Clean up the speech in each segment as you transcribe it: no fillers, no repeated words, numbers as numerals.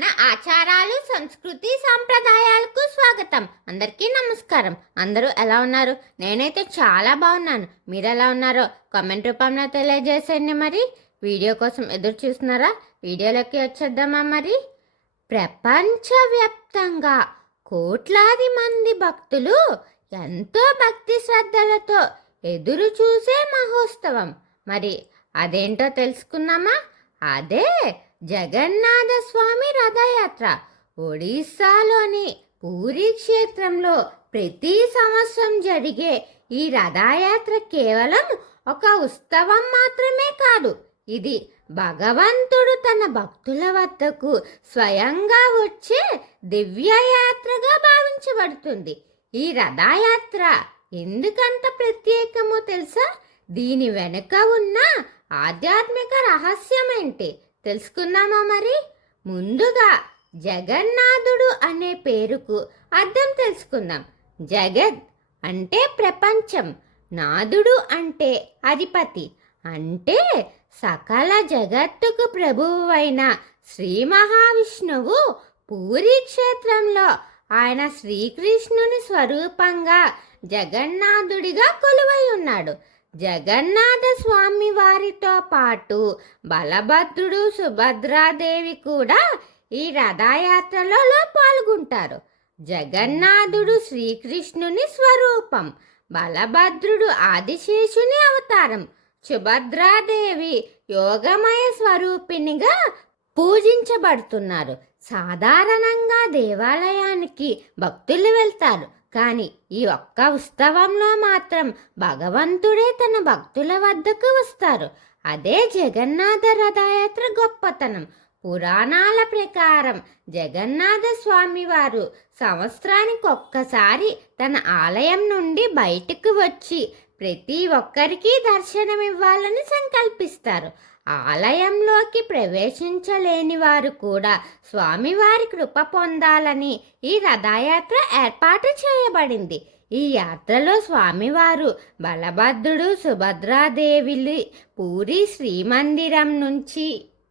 మన ఆచారాలు సంస్కృతి సాంప్రదాయాలకు స్వాగతం. అందరికీ నమస్కారం. అందరూ ఎలా ఉన్నారు? నేనైతే చాలా బాగున్నాను. మీరు ఎలా ఉన్నారో కామెంట్ రూపంలో తెలియజేసేయండి. మరి వీడియో కోసం ఎదురు చూస్తున్నారా? వీడియోలోకి వచ్చేద్దామా? మరి ప్రపంచవ్యాప్తంగా కోట్లాది మంది భక్తులు ఎంతో భక్తి శ్రద్ధలతో ఎదురు చూసే మహోత్సవం. మరి అదేంటో తెలుసుకుందామా? అదే జగన్నాథ స్వామి రథయాత్ర. ఒడిస్సాలోని పూరి క్షేత్రంలో ప్రతి సంవత్సరం జరిగే ఈ రథయాత్ర కేవలం ఒక ఉత్సవం మాత్రమే కాదు. ఇది భగవంతుడు తన భక్తుల వద్దకు స్వయంగా వచ్చే దివ్యయాత్రగా భావించబడుతుంది. ఈ రథయాత్ర ఎందుకంత ప్రత్యేకమో తెలుసా? దీని వెనుక ఉన్న ఆధ్యాత్మిక రహస్యం ఏంటి తెలుసుకుందామా? మరి ముందుగా జగన్నాథుడు అనే పేరుకు అర్థం తెలుసుకుందాం. జగత్ అంటే ప్రపంచం, నాథుడు అంటే అధిపతి, అంటే సకల జగత్తుకు ప్రభువైన శ్రీ మహావిష్ణువు పూరి క్షేత్రంలో ఆయన శ్రీకృష్ణుని స్వరూపంగా జగన్నాథుడిగా కొలువై ఉన్నాడు. జగన్నాథ స్వామి వారితో పాటు బలభద్రుడు సుభద్రాదేవి కూడా ఈ రథయాత్రలో పాల్గొంటారు. జగన్నాథుడు శ్రీకృష్ణుని స్వరూపం, బలభద్రుడు ఆదిశేషుని అవతారం, సుభద్రాదేవి యోగమయ స్వరూపిణిగా పూజించబడుతున్నారు. సాధారణంగా దేవాలయానికి భక్తులు వెళ్తారు, కానీ ఈ ఒక్క ఉత్సవంలో మాత్రం భగవంతుడే తన భక్తుల వద్దకు వస్తారు. అదే జగన్నాథ రథయాత్ర గొప్పతనం. పురాణాల ప్రకారం జగన్నాథ స్వామి వారు సంవత్సరానికి ఒక్కసారి తన ఆలయం నుండి బయటకు వచ్చి ప్రతి ఒక్కరికి దర్శనమివ్వాలని సంకల్పిస్తారు. ఆలయంలోకి ప్రవేశించలేని వారు కూడా స్వామివారి కృప పొందాలని ఈ రథయాత్ర ఏర్పాటు చేయబడింది. ఈ యాత్రలో స్వామివారు బలభద్రుడు సుభద్రాదేవిలు పూరి శ్రీమందిరం నుంచి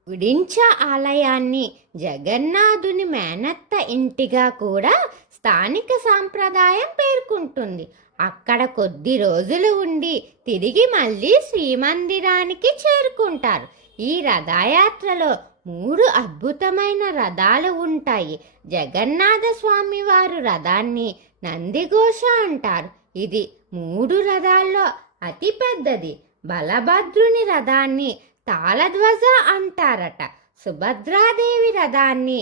గుడించ ఆలయాన్ని జగన్నాథుని మేనత్త ఇంటిగా కూడా స్థానిక సాంప్రదాయం పేర్కొంటుంది. అక్కడ కొద్ది రోజులు ఉండి తిరిగి మళ్ళీ శ్రీమందిరానికి చేరుకుంటారు. ఈ రథయాత్రలో 3 అద్భుతమైన రథాలు ఉంటాయి. జగన్నాథ స్వామి వారు రథాన్ని నందిఘోష అంటారు. ఇది 3 రథాల్లో అతి పెద్దది. బలభద్రుని రథాన్ని తాళధ్వజ అంటారట. సుభద్రాదేవి రథాన్ని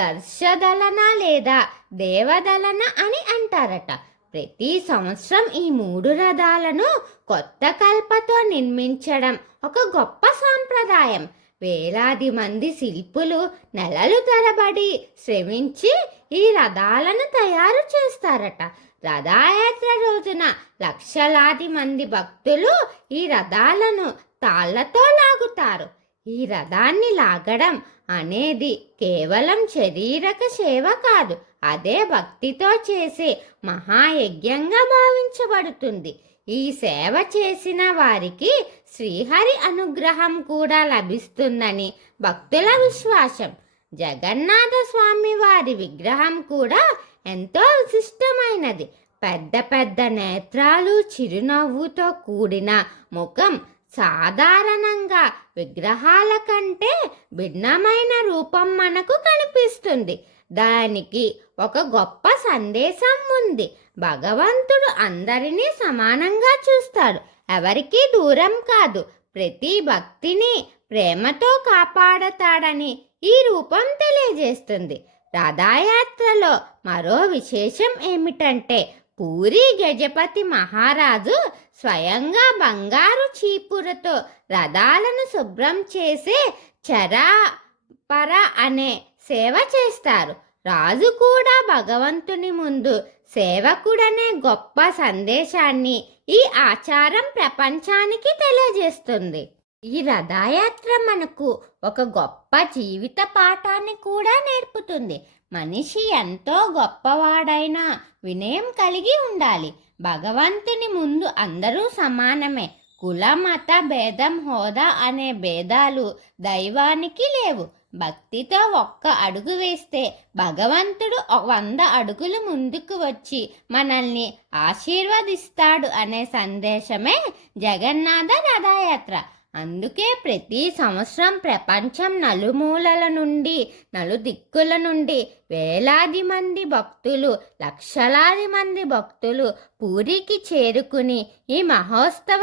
దర్శదలన లేదా దేవదలన అని అంటారట. ప్రతి సంవత్సరం ఈ 3 రథాలను కొత్త కల్పతో నిర్మించడం ఒక గొప్ప సాంప్రదాయం. వేలాది మంది శిల్పులు నెలలు తరబడి శ్రమించి ఈ రథాలను తయారు చేస్తారట. రథయాత్ర రోజున లక్షలాది మంది భక్తులు ఈ రథాలను తాళ్లతో లాగుతారు. ఈ రథాన్ని లాగడం అనేది కేవలం శారీరక సేవ కాదు, అదే భక్తితో చేసే మహాయజ్ఞంగా భావించబడుతుంది. ఈ సేవ చేసిన వారికి శ్రీహరి అనుగ్రహం కూడా లభిస్తుందని భక్తుల విశ్వాసం. జగన్నాథ స్వామి వారి విగ్రహం కూడా ఎంతో విశిష్టమైనది. పెద్ద పెద్ద నేత్రాలు, చిరునవ్వుతో కూడిన ముఖం సాధారణంగా విగ్రహాల కంటే భిన్నమైన రూపం మనకు కనిపిస్తుంది. దానికి ఒక గొప్ప సందేశం ఉంది. భగవంతుడు అందరినీ సమానంగా చూస్తాడు, ఎవరికీ దూరం కాదు. ప్రతి భక్తిని ప్రేమతో కాపాడతాడని ఈ రూపం తెలియజేస్తుంది. రథయాత్రలో మరో విశేషం ఏమిటంటే పూరి గజపతి మహారాజు స్వయంగా బంగారు చీపురతో రథాలను శుభ్రం చేసే చరాపర అనే సేవ చేస్తారు. రాజు కూడా భగవంతుని ముందు సేవకుడనే గొప్ప సందేశాన్ని ఈ ఆచారం ప్రపంచానికి తెలియజేస్తుంది. ఈ రథయాత్ర మనకు ఒక గొప్ప జీవిత పాఠాన్ని కూడా నేర్పుతుంది. మనిషి ఎంతో గొప్పవాడైనా వినయం కలిగి ఉండాలి. భగవంతుని ముందు అందరూ సమానమే. కుల మత భేదం హోదా అనే భేదాలు దైవానికి లేవు. భక్తితో ఒక్క అడుగు వేస్తే భగవంతుడు 100 అడుగులు ముందుకు వచ్చి మనల్ని ఆశీర్వదిస్తాడు అనే సందేశమే జగన్నాథ రథయాత్ర. అందుకే ప్రతి సంవత్సరం ప్రపంచం నలుమూలల నుండి నలుదిక్కుల నుండి వేలాది మంది భక్తులు, లక్షలాది మంది భక్తులు పూరికి చేరుకుని ఈ మహోత్సవ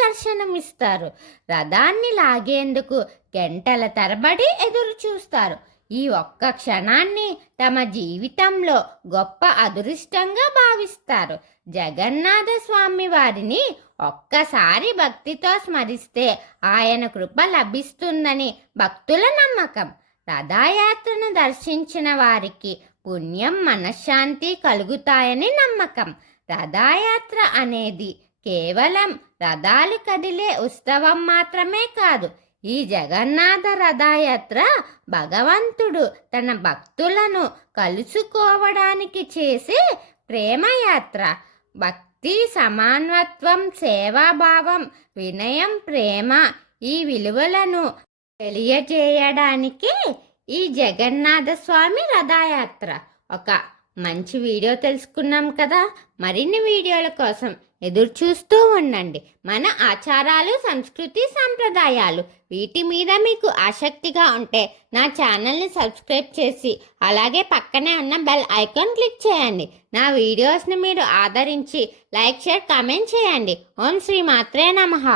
దర్శనమిస్తారు. రథాన్ని లాగేందుకు గంటల తరబడి ఎదురు చూస్తారు. ఈ ఒక్క క్షణాన్ని తమ జీవితంలో గొప్ప అదృష్టంగా భావిస్తారు. జగన్నాథ స్వామి వారిని ఒక్కసారి భక్తితో స్మరిస్తే ఆయన కృప లభిస్తుందని భక్తుల నమ్మకం. రథయాత్రను దర్శించిన వారికి పుణ్యం, మనశ్శాంతి కలుగుతాయని నమ్మకం. రథయాత్ర అనేది కేవలం రథాలు కదిలే ఉత్సవం మాత్రమే కాదు. ఈ జగన్నాథ రథయాత్ర భగవంతుడు తన భక్తులను కలుసుకోవడానికి చేసే ప్రేమయాత్ర. భక్తి, సమానత్వం, సేవాభావం, వినయం, ప్రేమ ఈ విలువలను తెలియజేయడానికి ఈ జగన్నాథ స్వామి రథయాత్ర. ఒక మంచి వీడియో తెలుసుకున్నాం కదా. మరిన్ని వీడియోల కోసం ఎదురు చూస్తూ ఉండండి. మన ఆచారాలు, సంస్కృతి, సంప్రదాయాలు వీటి మీద మీకు ఆసక్తిగా ఉంటే నా ఛానల్ని సబ్స్క్రైబ్ చేసి అలాగే పక్కనే ఉన్న బెల్ ఐకాన్ క్లిక్ చేయండి. నా వీడియోస్ని మీరు ఆదరించి లైక్, షేర్, కామెంట్ చేయండి. ఓం శ్రీ మాత్రే నమః.